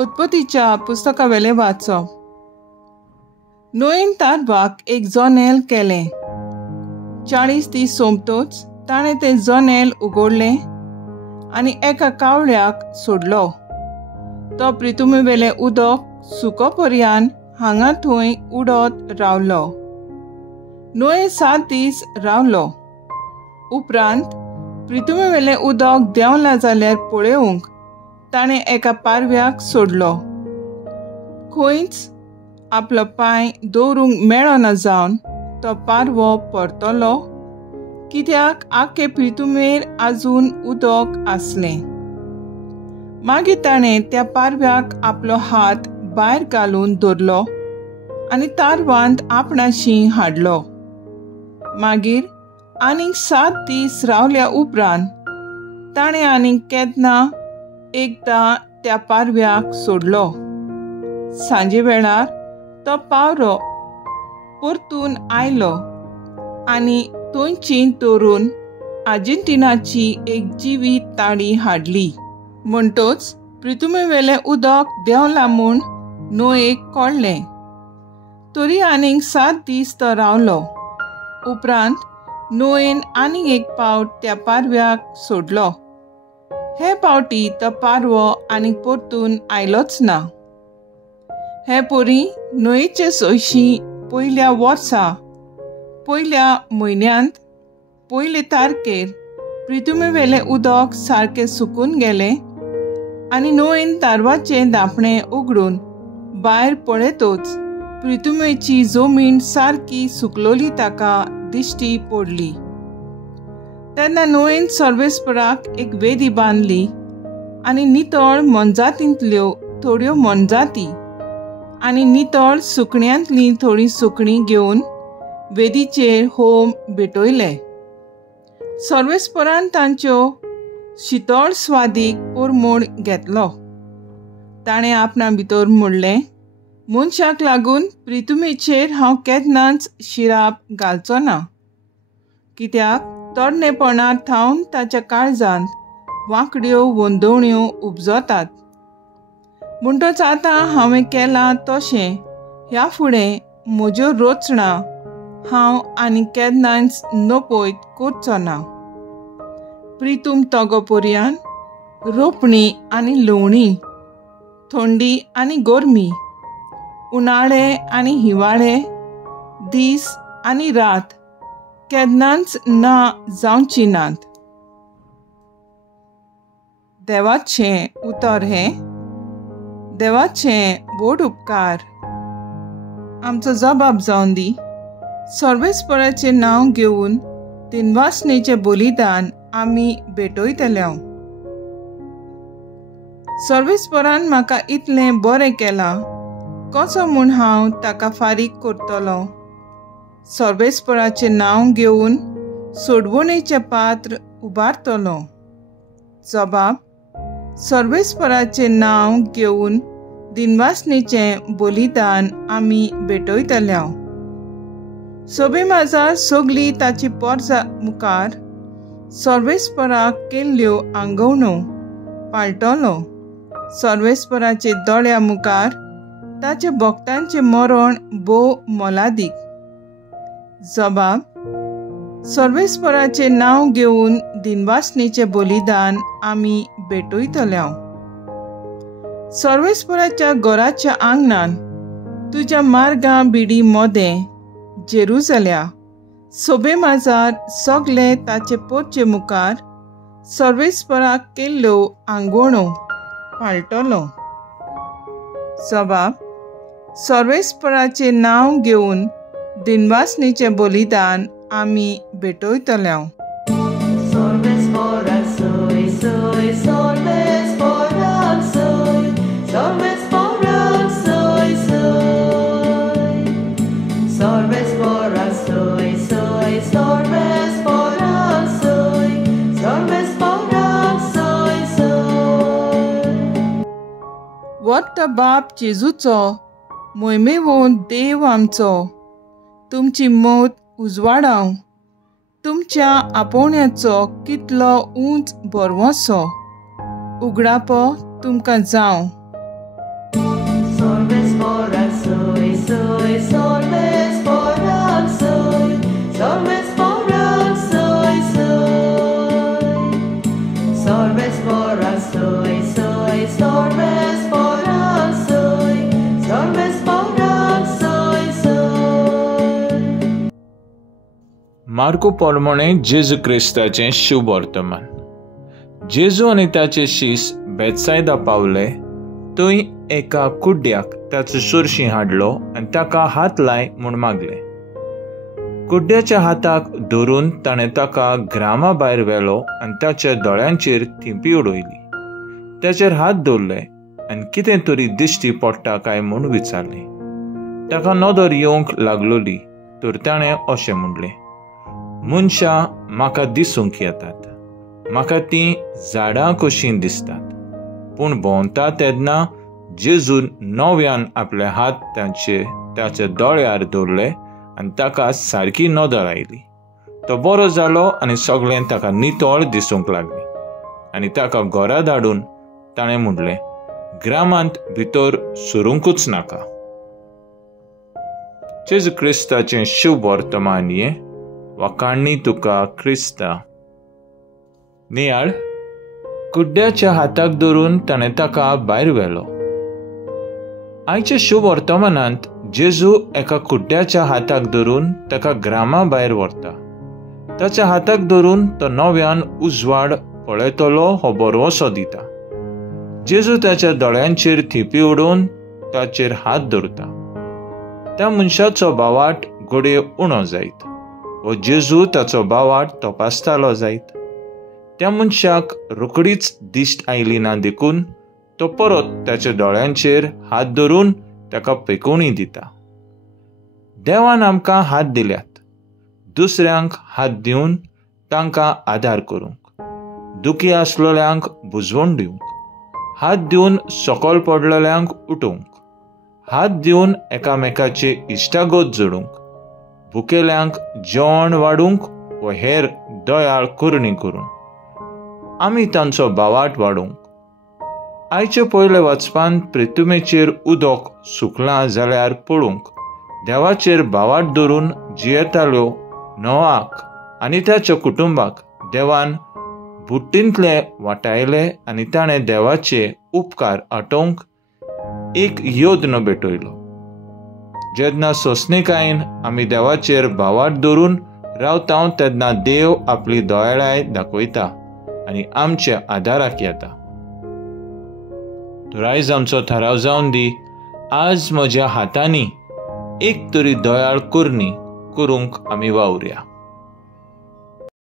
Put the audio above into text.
उत्पत्तीच्या पुस्तकावेले वाचप. नोएन तारवाक एक जनेल केलें. 40 दीस सोंपतूच ताणें तें जनेल उगडलें आनी एका कावळ्याक सोडलो. तो पृथ्वीवेलें उदक सुकोपर्यंत हांगा थंय उडत रावलो. नोए 7 दीस रावलो. उपरांत पृथ्वीवेलें उदक देंवलां जाल्यार पळोवंक ताणें एका पारव्याक सोडलो. खंयच आपलो पांय दवरूंक मेळना जावन तो पारवो परतलो, कित्याक आख्खे पृथ्वीर आजून उदक आसलें. मागीर ताणें त्या पारव्याक आपलो हात भायर घालून धरलो आनी तारवांत आपणाशी हाडलो. मागीर आनीक 7 दीस रावल्या उपरांत ताणें आनीक केन्ना एकदां त्या पारव्याक सोडलो. सांजे वेळार तो पावरो परतून आयलो आनी थंयची धरून आर्जेन्टिनाची एक जिवीत ताडी हाडली. म्हणटच पृथ्वीवेलें उदक देंवलां म्हूण नोएक कळ्ळें. तरी आनीक 7 दीस तो रावलो. उपरांत नोएन आनीक एक पावट त्या पारव्याक सोडलो. हे पावटी तो पारवो आनीक परतून आयलोच ना. हे पोरी नोएचे 600 पयल्या वर्सा पयल्या म्हयन्यांत पयले तारखेर पृथ्वीवेलें उदक सारकें सुकून गेलें आनी नोएन तारवाचें धांपणें उगडून भायर पळयतच पृथ्वीची जमीन सारकी सुकलोली ताका दिश्टी पडली. तेन्ना नोएन सर्वेस्पराक एक वेदी बांदली आनी नितळ मोनजातींतल्यो थोड्यो मोनजाती आनी नितळ सुकण्यांतलीं थोडीं सुकणीं घेवन वेदीचेर होम भेटयले. सर्वेस्परान तांच्यो शितळ स्वादीक परमोड घेतलो. ताणें आपणा भितर म्हणलें, मनशाक लागून पृथ्वीचेर हांव केन्नाच शिराप घालचो ना, कित्याक तरणेपणांत थावन ताच्या काळजांत वांकड्यो वंदवण्यो उपजतात. म्हणटच आतां हांवें केलां तशें ह्या फुडें म्हज्यो रचणां हांव आनी केन्नाच नपयत करचो ना. प्रितूम तोगोपर्यंत रोपणी आनी लवणी, थंडी आनी गरमी, उनाळे आनी हिवाळे, दीस आनी रात केन्नाच ना जावची नात. देवाचें उतर हें. देवाचें व्हड उपकार आमचो जबाब जावन दी. सर्वेस्पराचें नांव घेवन दिनवासनेचें बलिदान आमी भेटयतल्यो. सर्वेस्परान म्हाका इतलें बरें केलां, कसो म्हूण हांव ताका फारीक करतलों. सर्वेस्पराचें नांव घेवन सोडवणेचें पात्र उबारतलों. जबाब: सर्वेस्पराचें नांव घेवन दिनवासनेचें बलिदान आमी भेटयतल्यो. सोबे माजार सगळीं ताची पोरजां मुखार सर्वेस्पराक केल्ल्यो आंगवण्यो पाळटलो. सर्वेस्पराचे दोळ्या मुखार ताच्या भक्तांचें मरण भोव मोलादीक. जबाब: सर्वेस्पराचें नांव घेवन दिनवासनेचें बलिदान आमी भेटयतल्यो. सर्वेस्पराच्या घराच्या आंगणान तुज्या मार्गां बिडी मोदें जेरुसल्या सोबे माजार सगळे ताचे पोरचे मुखार सर्वेस्पराक केल्ल्यो आंगवण्यो पाळटलो. जबाब: सर्वेस्पराचें नांव घेवन दिनवासनेचें बलिदान आमी भेटयतल्यो. वट्ट बाप जेजूचो मोहिमेवंत देव आमचो, तुमची मौत उजवाडाव. तुमच्या आपोवण्याचो कितलो उंच बरवंसो उगडापो तुमकां जावं. मार्को पोरमोणे जेजू क्रिस्ताचें शुभ वर्तमान. जेजू आनी ताचे शीस बेतसायदा पावले. थंय एका कुड्ड्याक ताचो चोरशी हाडलो आनी ताका हात लाय म्हूण मागले. कुड्ड्याच्या हाताक धरून ताणें ताका ग्रामा भायर व्हेलो आनी ताच्या दोळ्यांचेर थिंपी उडयली. ताचेर हात दवरले आनी कितें तरी दिश्टी पडटा काय म्हूण विचारलें. ताका नदर येवंक लागलोली तर ताणें अशें म्हणलें, मनशां म्हाका दिसूंक येतात. म्हाका तीं झाडां कशीं दिसतात. पूण भोंवता तेन्ना जेजून नव्यान आपले हात ताच्या दोळ्यार दवरले आनी ताका सारकी नदर आयली. तो बरो जालो आनी सगळें ताका नितळ दिसूंक लागलें. आनी ताका घरा धाडून ताणें म्हणलें, ग्रामांत भितर सरूंकूच नाका. जेजू क्रिस्ताचें शुभ वर्तमान हें वाकाणणी तुका क्रिस्ता. नियाळ. कुड्ड्याच्या हाताक धरून ताणें ताका भायर व्हेलो. आयच्या शुभ वर्तमानांत जेजू एका कुड्ड्याच्या हाताक धरून ताका ग्रामा भायर व्हरता. ताच्या हाताक धरून तो नव्यान उजवाड पळयतलो हो भरवोसो दिता. जेजू ताच्या दोळ्यांचेर थिपी उडोवन ताचेर हात धरता. त्या मनशाचो बावाट घडये उणो जायत व जेजू ताचो बावाट तपासतालो जायत. त्या मनशाक रोखडीच दिश्ट आयली ना देखून तो परत ताच्या दोळ्यांचेर हात धरून ताका पेकोवणी दिता. देवान आमकां हात दिल्यात, दुसऱ्यांक हात दिवन तांकां आदार करूंक, दुखी आसलेल्यांक बुजवण दिवंक, हात दिवन सकल पडलेल्यांक उठोवंक, हात दिवन एकामेकाचे इश्टागत जोडूंक, भुकेल्यांक जेवण वाडूंक व हेर दयाळ करणी करूंक, आमी तांचो बावाट वाडूंक. आयचे पयले वाचपान प्रितुमेचेर उदक सुकलां जाल्यार पळोवंक देवाचेर बावाट धरून जियेताल्यो नोआक आनी ताच्या कुटुंबाक देवान बुट्टींतले वाटायले आनी ताणें देवाचे उपकार आटोवंक एक योद्न भेटयलो. जेन्ना सोंसणीकायेन आमी देवाचेर बावाट धरून रावता तेन्ना देव आपली दयाळाय दाखयता आनी आमच्या आदाराक येता. तर आयज आमचो थाराव जावन दी, आज म्हज्या हातांनी एक तरी दयाळ करणी करूंक आमी वावुरया.